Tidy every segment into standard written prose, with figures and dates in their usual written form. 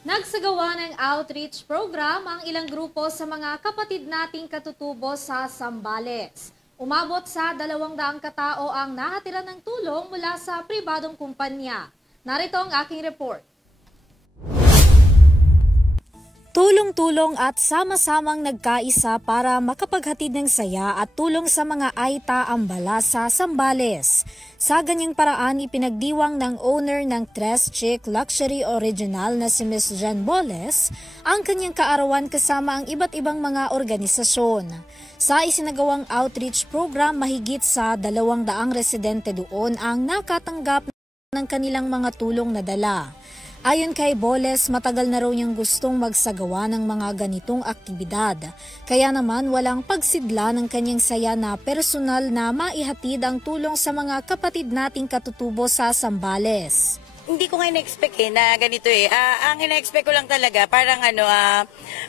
Nagsagawa ng outreach program ang ilang grupo sa mga kapatid nating katutubo sa Zambales. Umabot sa 200 katao ang nahatiran ng tulong mula sa pribadong kumpanya. Narito ang aking report. Tulong-tulong at sama-samang nagkaisa para makapaghatid ng saya at tulong sa mga Aita Ambala sa Zambales. Sa ganyang paraan, ipinagdiwang ng owner ng Tres Chick Luxury Original na si Ms. Jan Boles ang kanyang kaarawan kasama ang iba't ibang mga organisasyon. Sa isinagawang outreach program, mahigit sa 200 residente doon ang nakatanggap ng kanilang mga tulong na dala. Ayon kay Boles, matagal na raw niyang gustong magsagawa ng mga ganitong aktibidad. Kaya naman walang pagsidla ng kanyang saya na personal na maihatid ang tulong sa mga kapatid nating katutubo sa Zambales. Hindi ko nga in-expect na ganito ang in-expect ko lang talaga parang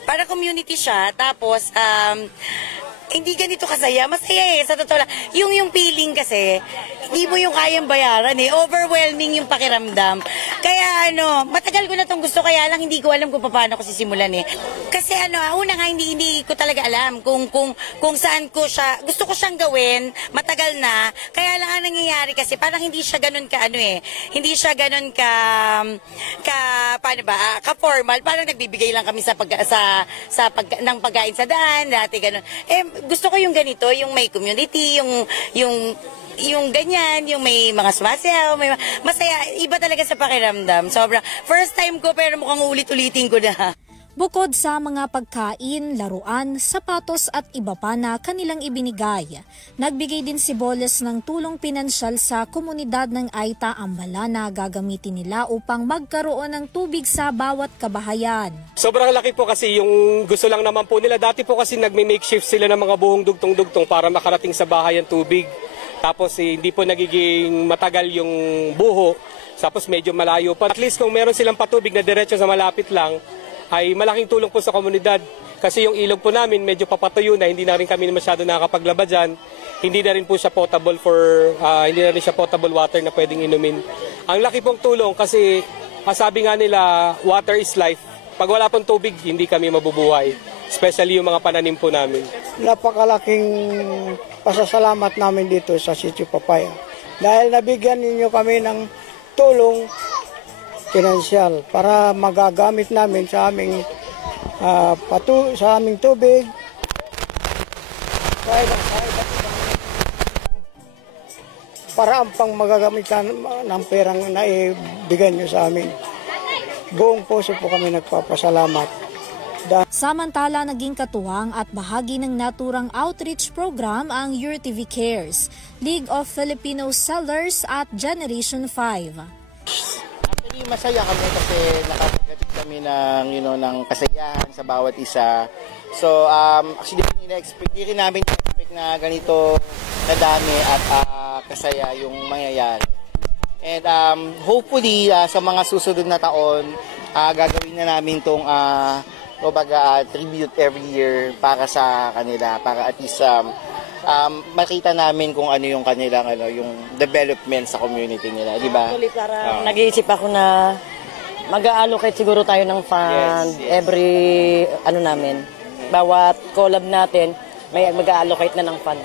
para community siya, tapos hindi ganito kasaya. Masaya sa totoo lang. Yung feeling kasi, hindi mo yung kayang bayaran Overwhelming yung pakiramdam. Kaya matagal ko na itong gusto, kaya lang hindi ko alam kung paano ko sisimulan Kasi una nga hindi ko talaga alam kung saan ko siya, gusto ko siyang gawin, matagal na. Kaya lang ang nangyayari kasi parang hindi siya ganun ka hindi siya ganun paano ba, ka-formal. Parang nagbibigay lang kami ng pagkain sa daan, dati ganun. Gusto ko yung ganito, yung may community, yung ganyan, yung may mga sumasayaw, masaya, iba talaga sa pakiramdam. Sobrang first time ko pero mukhang ulit-ulitin ko na. Bukod sa mga pagkain, laruan, sapatos at iba pa na kanilang ibinigay, nagbigay din si Boles ng tulong pinansyal sa komunidad ng Aita Ambala na gagamitin nila upang magkaroon ng tubig sa bawat kabahayan. Sobrang laki po kasi yung gusto lang naman po nila. Dati po kasi nagme-makeshift sila ng mga buhong dugtong-dugtong para makarating sa bahay ang tubig. Tapos hindi po nagiging matagal yung buho, tapos medyo malayo pa. At least kung meron silang patubig na diretso sa malapit lang, ay malaking tulong po sa komunidad. Kasi yung ilog po namin medyo papatuyo na, hindi na rin kami masyado nakakapaglaba dyan. Hindi na rin po siya potable hindi na rin siya potable water na pwedeng inumin. Ang laki pong tulong kasi sabi nga nila, water is life. Pag wala pong tubig, hindi kami mabubuhay. Especially yung mga pananim po namin. Napakalaking pasasalamat namin dito sa Sitio Papaya. Dahil nabigyan ninyo kami ng tulong pinansyal para magagamit namin sa aming tubig. Para ang pang magagamit ng perang na ibigay nyo sa amin. Buong puso po kami nagpapasalamat. Samantala, naging katuwang at bahagi ng naturang outreach program ang URTV Cares, League of Filipino Sellers at Generation 5. Actually, masaya kami kasi nakapaghatid kami ng kasayahan sa bawat isa. So, actually, di rin namin expect na ganito kadami at kasaya yung mangyayari. And hopefully, sa mga susunod na taon, gagawin na namin itong tribute every year para sa kanila, para at least makita namin kung ano yung kanilang yung development sa community nila, di ba? Nag-iisip ako na mag-allocate siguro tayo ng fund every bawat collab natin may mag-allocate na ng fund.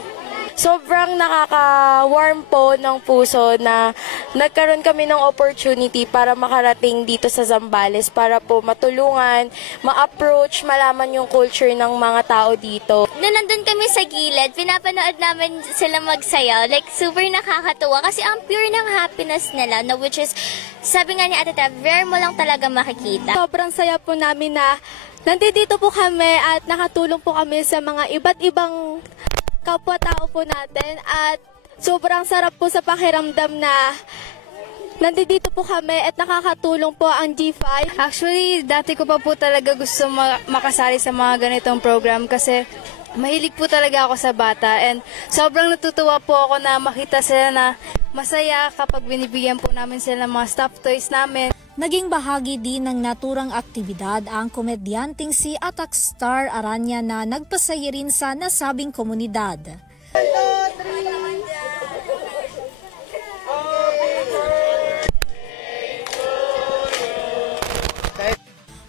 Sobrang nakaka-warm po ng puso na nagkaroon kami ng opportunity para makarating dito sa Zambales para po matulungan, ma-approach, malaman yung culture ng mga tao dito. Nung nandun kami sa gilid, pinapanood namin sila magsayaw. Like, super nakakatuwa kasi ang pure ng happiness nila, no, which is, sabi nga ni Ate Tab, rare mo lang talaga makikita. Sobrang saya po namin na nandito po kami at nakatulong po kami sa mga iba't ibang kapwa-tao po natin at sobrang sarap po sa pakiramdam na nandito po kami at nakakatulong po ang G5. Actually, dati ko pa po talaga gusto makasali sa mga ganitong program kasi mahilig po talaga ako sa bata and sobrang natutuwa po ako na makita sila na masaya kapag binibigyan po namin sila ng mga stuffed toys namin. Naging bahagi din ng naturang aktibidad ang komedyanteng si Atak Star Aranya na nagpasaya rin sa nasabing komunidad.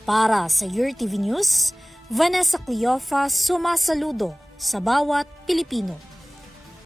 Para sa Your TV News, Vanessa Cleofa sumasaludo sa bawat Pilipino.